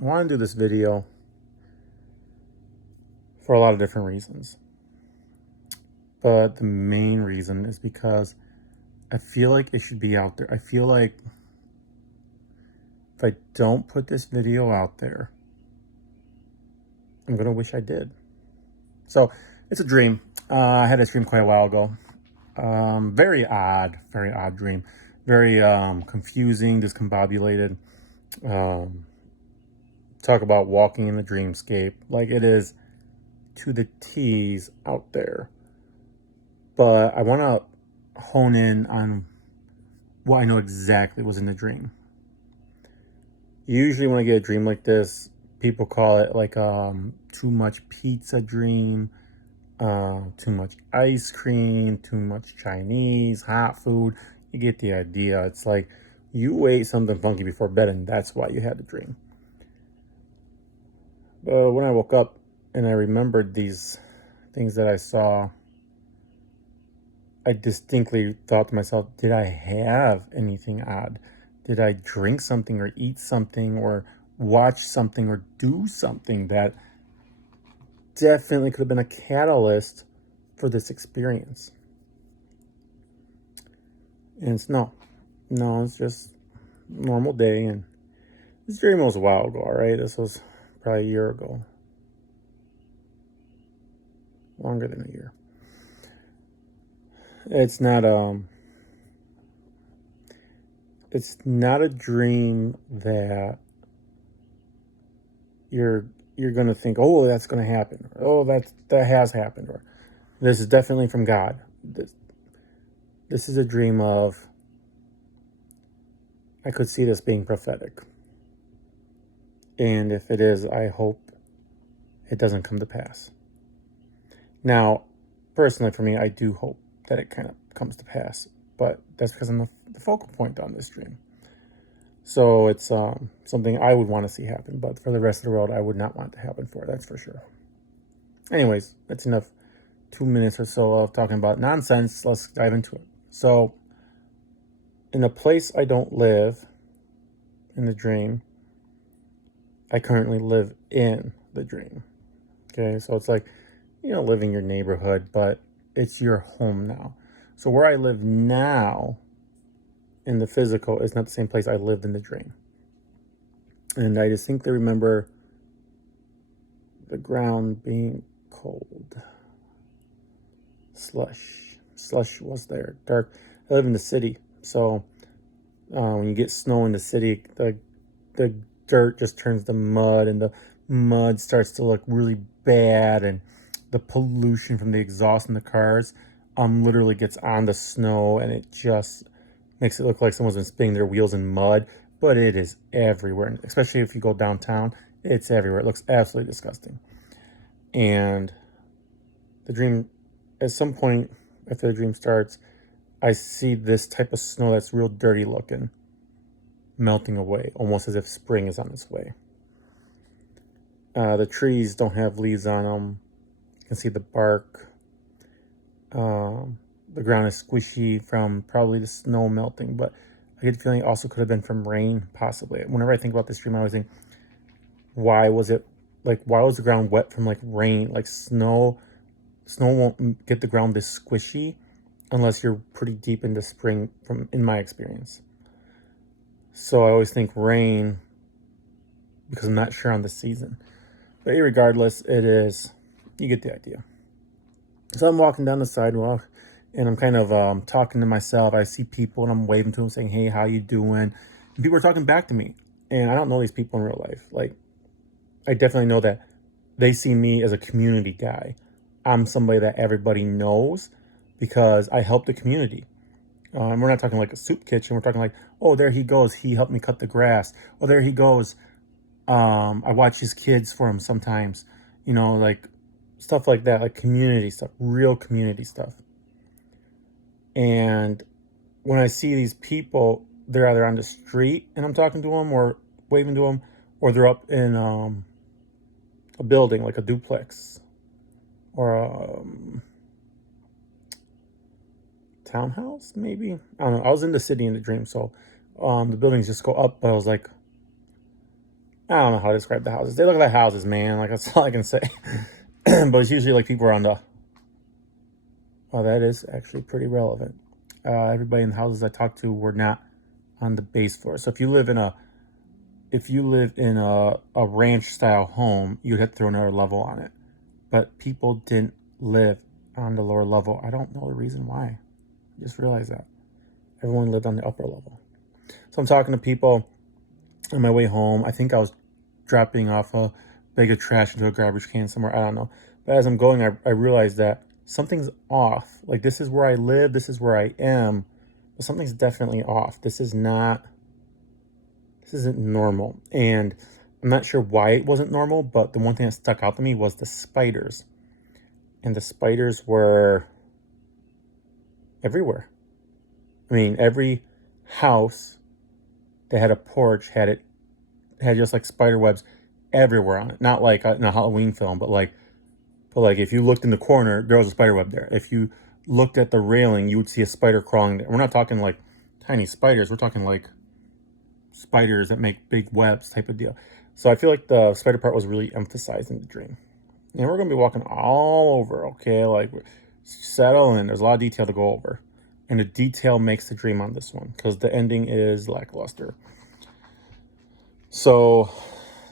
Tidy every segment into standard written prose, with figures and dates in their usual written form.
I want to do this video for a lot of different reasons. But the main reason is because I feel like it should be out there. I feel like if I don't put this video out there, I'm going to wish I did. So it's a dream. I had this dream quite a while ago. Very odd dream. Very confusing, discombobulated. Talk about walking in the dreamscape. Like, it is to the T's out there. But I want to hone in on what I know exactly was in the dream. Usually when I get a dream like this, people call it like too much pizza dream, too much ice cream, too much Chinese, hot food. You get the idea. It's like you ate something funky before bed and that's why you had the dream. But when I woke up and I remembered these things that I saw, I distinctly thought to myself, did I have anything odd? Did I drink something or eat something or watch something or do something that definitely could have been a catalyst for this experience? And it's no, it's just a normal day. And this dream was a while ago, all right? This was probably a year ago. Longer than a year. It's not a dream that you're gonna think, oh, that's gonna happen, or oh, that has happened, or this is definitely from God. This is a dream of, I could see this being prophetic. And if it is, I hope it doesn't come to pass. Now, personally for me, I do hope that it kind of comes to pass, but that's because I'm the focal point on this dream. So it's something I would want to see happen, but for the rest of the world, I would not want it to happen for, that's for sure. Anyways, that's enough 2 minutes or so of talking about nonsense. Let's dive into it. So, in a place I don't live in the dream, I currently live in the dream. Okay, so it's like, living your neighborhood, but it's your home now. So where I live now in the physical is not the same place I lived in the dream. And I distinctly remember the ground being cold. Slush was there, dark. I live in the city, so when you get snow in the city, the dirt just turns to mud, and the mud starts to look really bad, and the pollution from the exhaust in the cars literally gets on the snow, and it just makes it look like someone's been spinning their wheels in mud. But it is everywhere, especially if you go downtown. It's everywhere. It looks absolutely disgusting. And the dream, at some point after the dream starts, I see this type of snow that's real dirty looking melting away, almost as if spring is on its way. The trees don't have leaves on them. You can see the bark. The ground is squishy from probably the snow melting, but I get the feeling it also could have been from rain, possibly. Whenever I think about this dream, I always think, why was the ground wet from like rain? Like snow won't get the ground this squishy unless you're pretty deep into spring, in my experience. So I always think rain because I'm not sure on the season. But regardless, you get the idea. So I'm walking down the sidewalk and I'm kind of talking to myself. I see people and I'm waving to them saying, hey, how you doing? And people are talking back to me. And I don't know these people in real life. Like, I definitely know that they see me as a community guy. I'm somebody that everybody knows because I help the community. We're not talking like a soup kitchen. We're talking like, oh, there he goes. He helped me cut the grass. Oh, there he goes. I watch his kids for him sometimes. Like stuff like that, like community stuff, real community stuff. And when I see these people, they're either on the street and I'm talking to them or waving to them, or they're up in a building like a duplex or a townhouse, maybe. I don't know. I was in the city in the dream, so the buildings just go up, but I was like, I don't know how to describe the houses. They look like houses, man. Like that's all I can say. But it's usually like people are on the. Well, that is actually pretty relevant. Everybody in the houses I talked to were not on the base floor. So if you live in a ranch style home, you'd have to throw another level on it. But people didn't live on the lower level. I don't know the reason why. I just realized that. Everyone lived on the upper level. So I'm talking to people on my way home. I think I was dropping off a bag of trash into a garbage can somewhere. I don't know. But as I'm going, I realized that something's off. Like, this is where I live. This is where I am. But something's definitely off. This isn't normal. And I'm not sure why it wasn't normal, but the one thing that stuck out to me was the spiders. And the spiders were everywhere. I mean, every house that had a porch had just like spider webs everywhere on it. Not like in a Halloween film, but like if you looked in the corner, there was a spider web there. If you looked at the railing, you would see a spider crawling there. We're not talking like tiny spiders. We're talking like spiders that make big webs type of deal. So I feel like the spider part was really emphasized in the dream. And we're going to be walking all over, okay? Like, settle in. There's a lot of detail to go over. And the detail makes the dream on this one because the ending is lackluster. So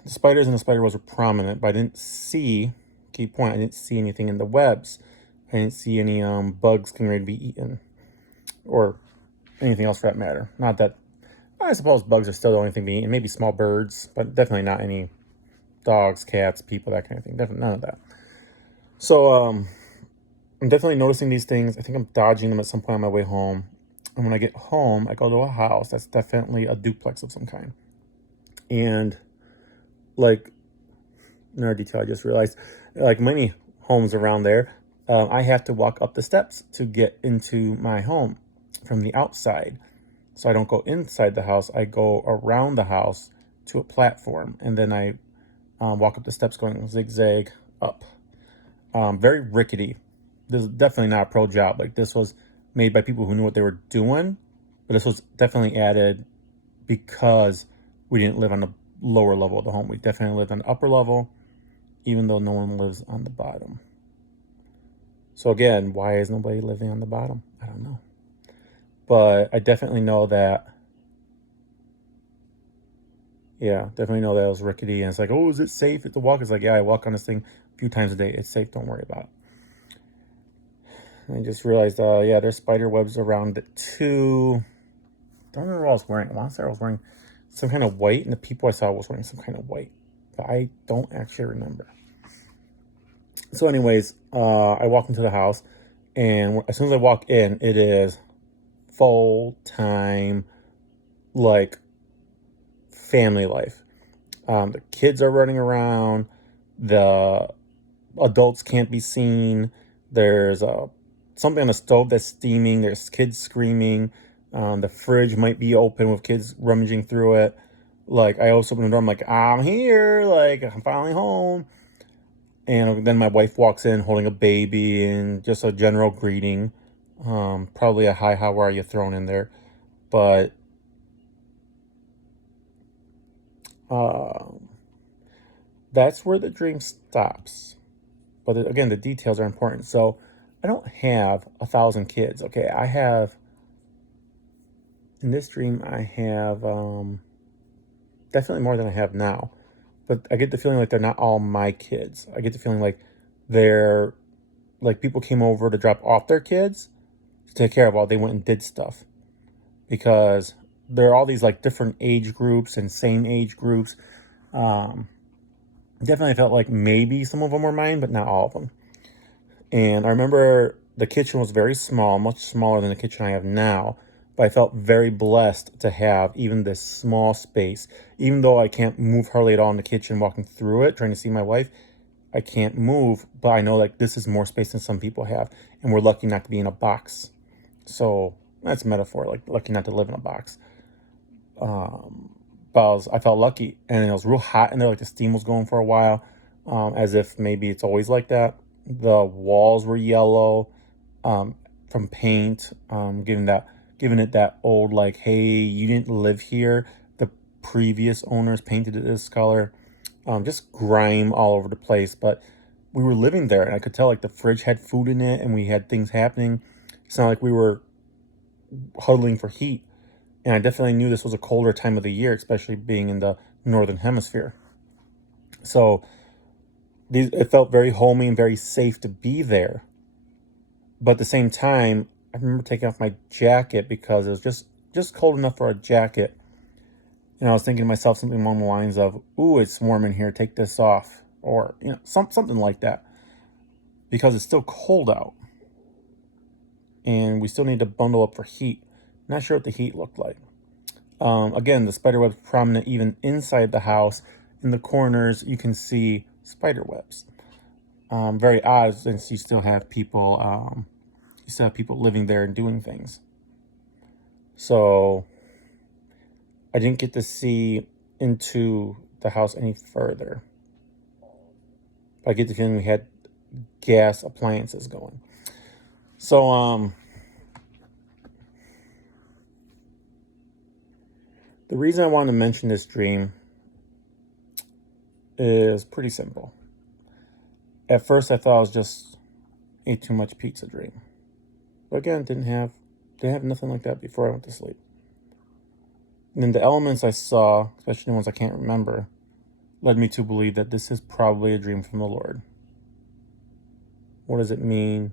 the spiders and the spider webs were prominent, but I didn't see, key point, I didn't see anything in the webs. I didn't see any bugs getting ready to be eaten or anything else for that matter. Not that, I suppose bugs are still the only thing being eaten. Maybe small birds, but definitely not any dogs, cats, people, that kind of thing. Definitely none of that. So I'm definitely noticing these things. I think I'm dodging them at some point on my way home. And when I get home, I go to a house that's definitely a duplex of some kind. And like, another detail I just realized, like many homes around there, I have to walk up the steps to get into my home from the outside. So I don't go inside the house. I go around the house to a platform. And then I walk up the steps going zigzag up. Very rickety. This is definitely not a pro job. Like, this was made by people who knew what they were doing. But this was definitely added because we didn't live on the lower level of the home. We definitely lived on the upper level, even though no one lives on the bottom. So again, why is nobody living on the bottom? I don't know. But I definitely know that, definitely know that it was rickety. And it's like, oh, is it safe to walk? It's like, yeah, I walk on this thing a few times a day. It's safe. Don't worry about it. And I just realized, there's spider webs around it too. Don't remember what I was wearing. I want to say I was wearing some kind of white, and the people I saw was wearing some kind of white. But I don't actually remember. So anyways, I walk into the house, and as soon as I walk in, it is full-time, like, family life. The kids are running around. The adults can't be seen. There's something on the stove that's steaming. There's kids screaming. The fridge might be open with kids rummaging through it. Like, I always open the door. I'm like, I'm here. Like, I'm finally home. And then my wife walks in holding a baby and just a general greeting. Probably a hi, how are you thrown in there. But that's where the dream stops. But again, the details are important. So I don't have 1,000 kids. Okay, in this dream, I have definitely more than I have now. But I get the feeling like they're not all my kids. I get the feeling like they're, like, people came over to drop off their kids to take care of while they went and did stuff. Because there are all these, like, different age groups and same age groups. Definitely felt like maybe some of them were mine, but not all of them. And I remember the kitchen was very small, much smaller than the kitchen I have now. But I felt very blessed to have even this small space. Even though I can't move hardly at all in the kitchen, walking through it, trying to see my wife, I can't move. But I know, like, this is more space than some people have. And we're lucky not to be in a box. So that's a metaphor, like lucky not to live in a box. But I felt lucky. And it was real hot in there, like the steam was going for a while. As if maybe it's always like that. The walls were yellow from paint, giving it that old, like, hey, you didn't live here. The previous owners painted it this color. Just grime all over the place. But we were living there, and I could tell like the fridge had food in it, and we had things happening. It's not like we were huddling for heat. And I definitely knew this was a colder time of the year, especially being in the northern hemisphere. So it felt very homey and very safe to be there. But at the same time, I remember taking off my jacket because it was just cold enough for a jacket. And I was thinking to myself something along the lines of, "Ooh, it's warm in here. Take this off," or something like that, because it's still cold out, and we still need to bundle up for heat. Not sure what the heat looked like. Again, the spider web's prominent even inside the house. In the corners, you can see spider webs. Very odd, since you still have people living there and doing things. So I didn't get to see into the house any further. I get the feeling we had gas appliances going. So the reason I wanted to mention this dream is pretty simple. At first I thought I was just ate too much pizza dream. But again, didn't have nothing like that before I went to sleep. And then the elements I saw, especially the ones I can't remember, led me to believe that this is probably a dream from the Lord. What does it mean?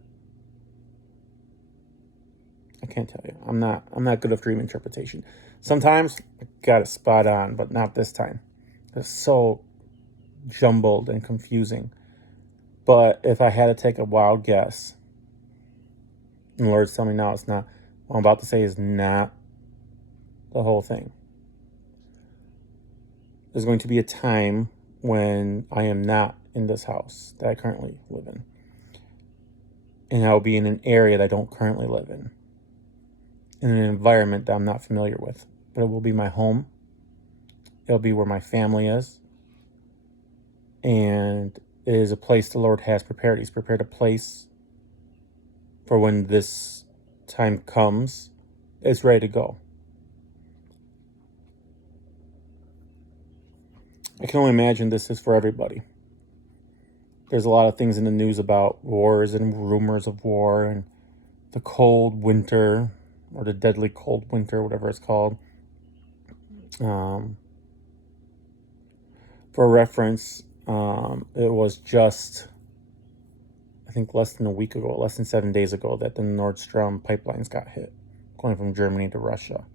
I can't tell you. I'm not good at dream interpretation. Sometimes I got it spot on, but not this time. It's so jumbled and confusing. But if I had to take a wild guess, and the Lord's telling me now it's not, what I'm about to say is not the whole thing. There's going to be a time when I am not in this house that I currently live in. And I'll be in an area that I don't currently live in an environment that I'm not familiar with. But it will be my home. It'll be where my family is. And it is a place the Lord has prepared. He's prepared a place for when this time comes, it's ready to go. I can only imagine this is for everybody. There's a lot of things in the news about wars and rumors of war and the cold winter, or the deadly cold winter, whatever it's called. For reference, it was just, I think, less than a week ago, less than 7 days ago, that the Nord Stream pipelines got hit, going from Germany to Russia.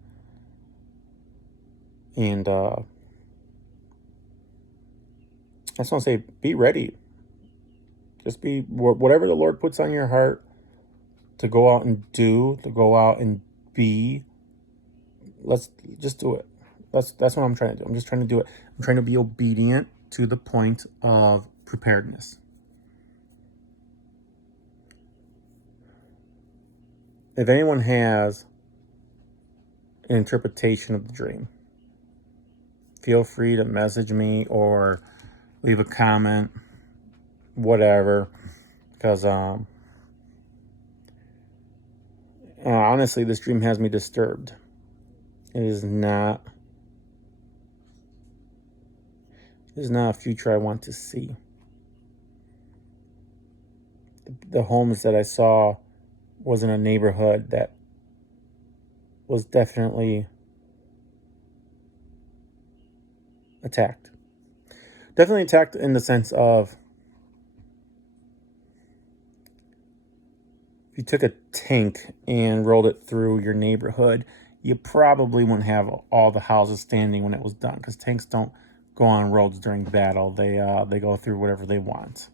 And I just want to say, be ready. Just be, whatever the Lord puts on your heart to go out and do, to go out and be, let's just do it. That's what I'm trying to do. I'm just trying to do it. I'm trying to be obedient to the point of preparedness. If anyone has an interpretation of the dream, feel free to message me or leave a comment, whatever, because honestly, this dream has me disturbed. It is not a future I want to see. The homes that I saw was in a neighborhood that was definitely attacked. Definitely attacked in the sense of, if you took a tank and rolled it through your neighborhood, you probably wouldn't have all the houses standing when it was done, because tanks don't go on roads during battle. They go through whatever they want.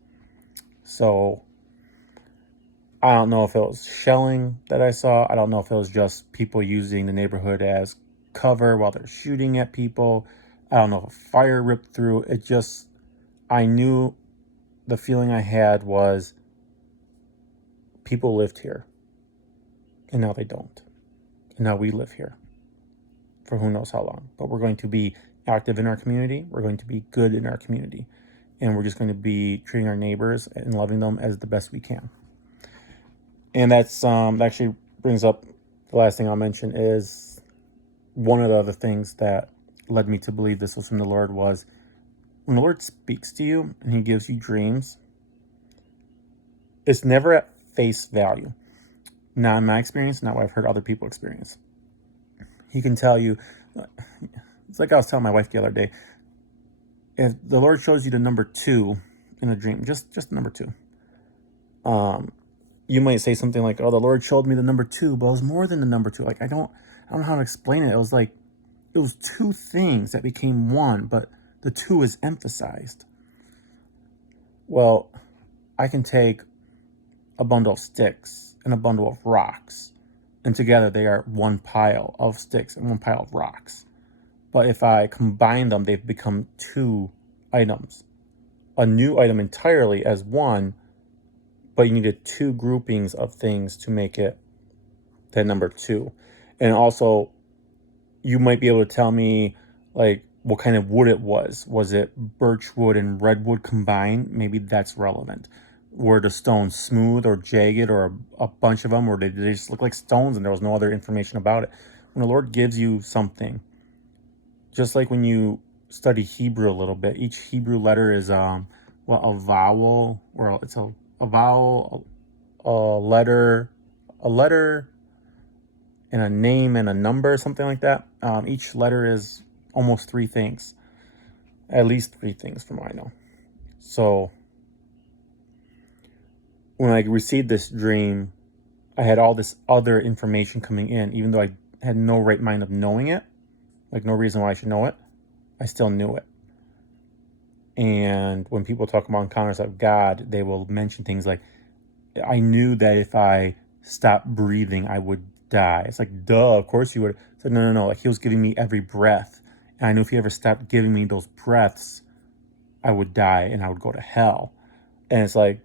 So I don't know if it was shelling that I saw. I don't know if it was just people using the neighborhood as cover while they're shooting at people. I don't know if a fire ripped through. I knew the feeling I had was people lived here, and now they don't. And now we live here for who knows how long. But we're going to be active in our community. We're going to be good in our community. And we're just going to be treating our neighbors and loving them as the best we can. And that's actually brings up the last thing I'll mention is one of the other things that led me to believe this was from the Lord was when the Lord speaks to you and he gives you dreams, it's never at face value. Not in my experience, not what I've heard other people experience. He can tell you, it's like I was telling my wife the other day, if the Lord shows you the number 2 in a dream, just number 2, you might say something like, "Oh, the Lord showed me the number 2, but it was more than the number 2." Like I don't know how to explain it. It was like it was 2 things that became one, but the 2 is emphasized. Well, I can take a bundle of sticks and a bundle of rocks, and together they are one pile of sticks and one pile of rocks. But if I combine them, they've become 2 items, a new item entirely as one, but you needed 2 groupings of things to make it that number 2. And also, you might be able to tell me like what kind of wood it was. Was it birch wood and redwood combined? Maybe that's relevant. Were the stones smooth or jagged or a bunch of them, or did they just look like stones and there was no other information about it? When the Lord gives you something, just like when you study Hebrew a little bit, each Hebrew letter is a vowel, or it's a vowel, a letter, and a name and a number, something like that. Each letter is almost 3 things, at least 3 things from what I know. So when I received this dream, I had all this other information coming in, even though I had no right mind of knowing it, like no reason why I should know it. I still knew it. And when people talk about encounters of God, they will mention things like, I knew that if I stopped breathing, I would die. It's like, duh, of course you would. It's like, no. Like he was giving me every breath. And I knew if he ever stopped giving me those breaths, I would die and I would go to hell. And it's like,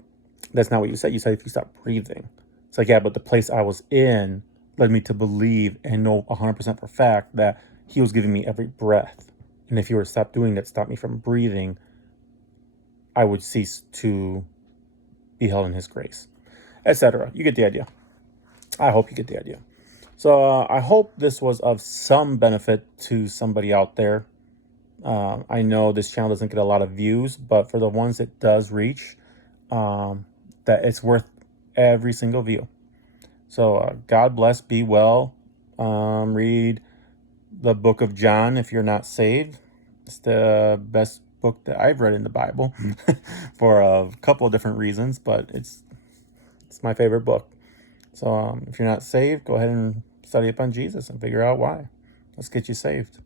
that's not what you said. You said if you stop breathing. It's like, yeah, but the place I was in led me to believe and know 100% for fact that he was giving me every breath. And if he were to stop doing that, stop me from breathing, I would cease to be held in his grace, etc. You get the idea. I hope you get the idea. So I hope this was of some benefit to somebody out there. I know this channel doesn't get a lot of views, but for the ones it does reach, that it's worth every single view. So God bless, be well. Read the book of John if you're not saved. It's the best book that I've read in the Bible for a couple of different reasons, but it's my favorite book. So if you're not saved, go ahead and study up on Jesus and figure out why. Let's get you saved.